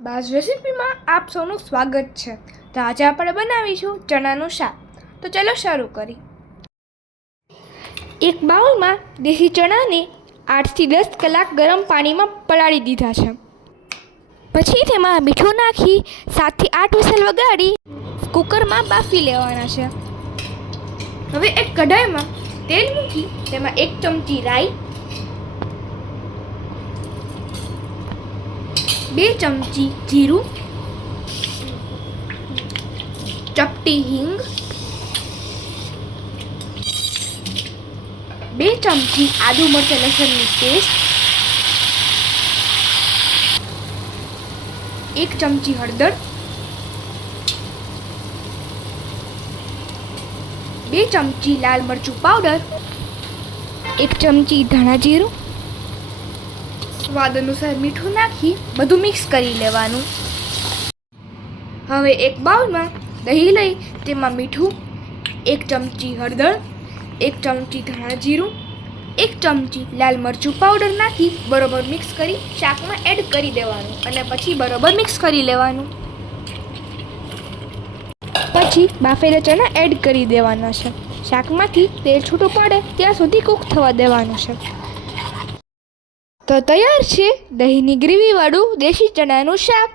બાસ રેસીપીમાં આપ સૌનું સ્વાગત છે। તો આજે આપણે બનાવીશું ચણાનું શાક। તો ચલો શરૂ કરી। એક બાઉલમાં દેશી ચણાને 8 થી 10 કલાક ગરમ પાણીમાં પલાળી દીધા છે। પછી તેમાં મીઠું નાખી 7 થી 8 વિસલ વગાડી કુકરમાં બાફી લેવાના છે। હવે એક કઢાઈમાં તેલ મૂકી તેમાં 1 ચમચી રાઈ, 2 ચમચી જીરું, ચપટી હિંગ, 2 ચમચી આદુ મરચાં લસણની પેસ્ટ, 1 ચમચી હળદર, 2 ચમચી લાલ મરચું પાવડર, 1 ચમચી ધાણા જીરું, સ્વાદ અનુસાર મીઠું નાખી બધું મિક્સ કરી લેવાનું। હવે એક બાઉલમાં દહીં લઈ તેમાં મીઠું, 1 ચમચી હળદર, 1 ચમચી ધાણા જીરું, 1 ચમચી લાલ મરચું પાવડર નાખી બરોબર મિક્સ કરી શાકમાં એડ કરી દેવાનું અને પછી બરોબર મિક્સ કરી લેવાનું। પછી બાફેલા ચણા એડ કરી દેવાના છે। શાકમાંથી તેલ છૂટું પડે ત્યાં સુધી કૂક થવા દેવાનું છે। તો તૈયાર છે દહીંની ગ્રેવીવાળું દેશી ચણાનું શાક।